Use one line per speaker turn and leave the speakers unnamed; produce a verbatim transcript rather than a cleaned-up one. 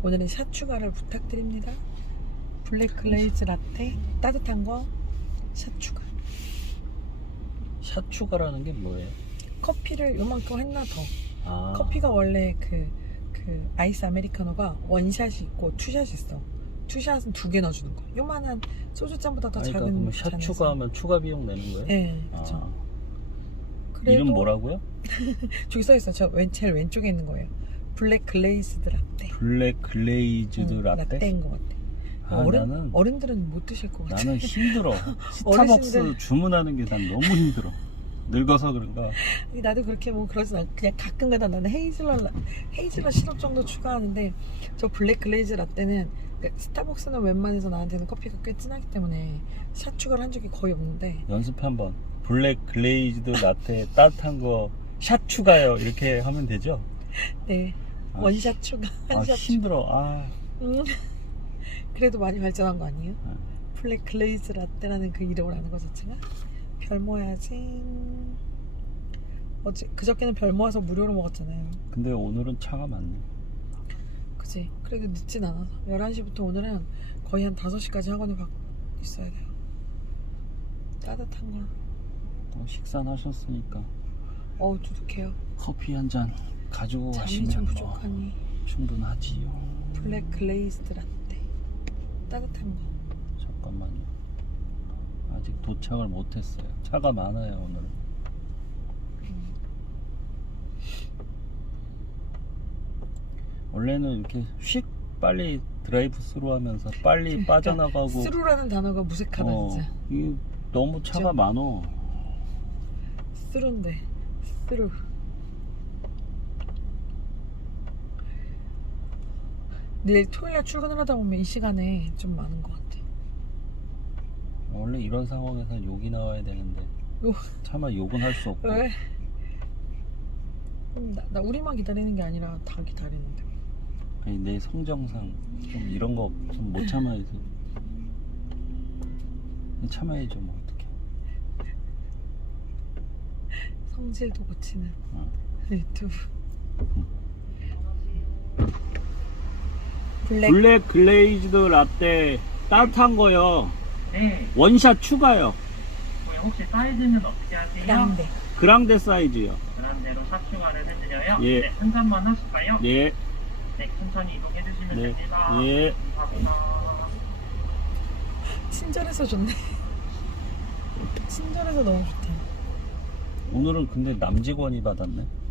오늘은 샷 추가를 부탁드립니다. 블랙 글레이즈 라떼 따뜻한 거 샷 추가.
샷 추가라는 게 뭐예요?
커피를 요만큼 했나 더.
아,
커피가 원래 그, 그 아이스 아메리카노가 원샷이 있고 투샷이 있어. 투샷은 두 개 넣어주는 거. 요만한 소주잔보다 더
아니,
작은
그러니까 그러면 샷
잔에서.
추가하면 추가 비용 내는 거예요?
네, 그쵸.
아,
그래도
이름 뭐라고요?
저기 써있어. 저 왼, 제일 왼쪽에 있는 거예요. 블랙 글레이즈드 라떼.
블랙 글레이즈드
응,
라떼?
라떼인 것 같아.
아,
어른,
나는
어른들은 못 드실 것 같아.
나는 힘들어. 스타벅스
어르신들-
주문하는 게 난 너무 힘들어. 늙어서 그런가.
나도 그렇게 뭐 그러진 않고 그냥 가끔가다 나는 헤이즐넛 라- 헤이즐넛 시럽 정도 추가하는데 저 블랙 글레이즈 라떼는 그러니까 스타벅스는 웬만해서 나한테는 커피가 꽤 진하기 때문에 샷 추가를 한 적이 거의 없는데
연습 한번. 블랙 글레이즈드 라떼 따뜻한 거 샷 추가요. 이렇게 하면 되죠?
네
아,
원샷 추가
아,
한샷 추가.
힘들어. 아,
음. 그래도 많이 발전한 거 아니에요?
아.
블랙 글레이즈 라떼라는 그 이름을 아는 것 자체가 별 모아야지. 어제 그저께는 별 모아서 무료로 먹었잖아요.
근데 오늘은 차가 많네.
그치? 그래도 늦진 않아서 열한 시부터 오늘은 거의 한 다섯 시까지 학원에 가 있어야 돼요. 따뜻한 걸.
어, 식사는 하셨으니까
어우 두둑해요.
커피 한 잔 가지고
잠이 좀
가시면 뭐
부족하니
충분하지요.
블랙 글레이즈드 라떼 따뜻한 거.
잠깐만요. 아직 도착을 못했어요. 차가 많아요 오늘은.
음.
원래는 이렇게 휙 빨리 드라이브 스루 하면서 빨리 빠져나가고
스루라는 단어가 무색하다
어,
진짜.
이게 너무 차가
그죠?
많어.
스루인데 스루. 내일 토요일날 출근을 하다 보면 이 시간에 좀 많은 것 같아.
원래 이런 상황에서 욕이 나와야 되는데
욕?
차마 욕은 할 수 없고.
왜? 음, 나, 나 우리만 기다리는 게 아니라 다 기다리는데.
아니 내 성정상 좀 이런 거 좀 못 참아야지. 참아야죠 뭐 어떡해.
성질도 고치는
어.
유튜브. 블랙
블랙 글레이즈드 라떼 따뜻한 거요.
네.
원샷 추가요.
그럼 혹시 사이즈는 어떻게 하세요?
그란데.
그랑데 사이즈요.
그란대로 샷 추가를 해드려요.
예.
네, 한 잔만 하실까요?
네.
네, 천천히 이동해 주시면
네.
됩니다.
예.
감사합니다.
친절해서 좋네. 친절해서 너무 좋다.
오늘은 근데 남직원이 받았네.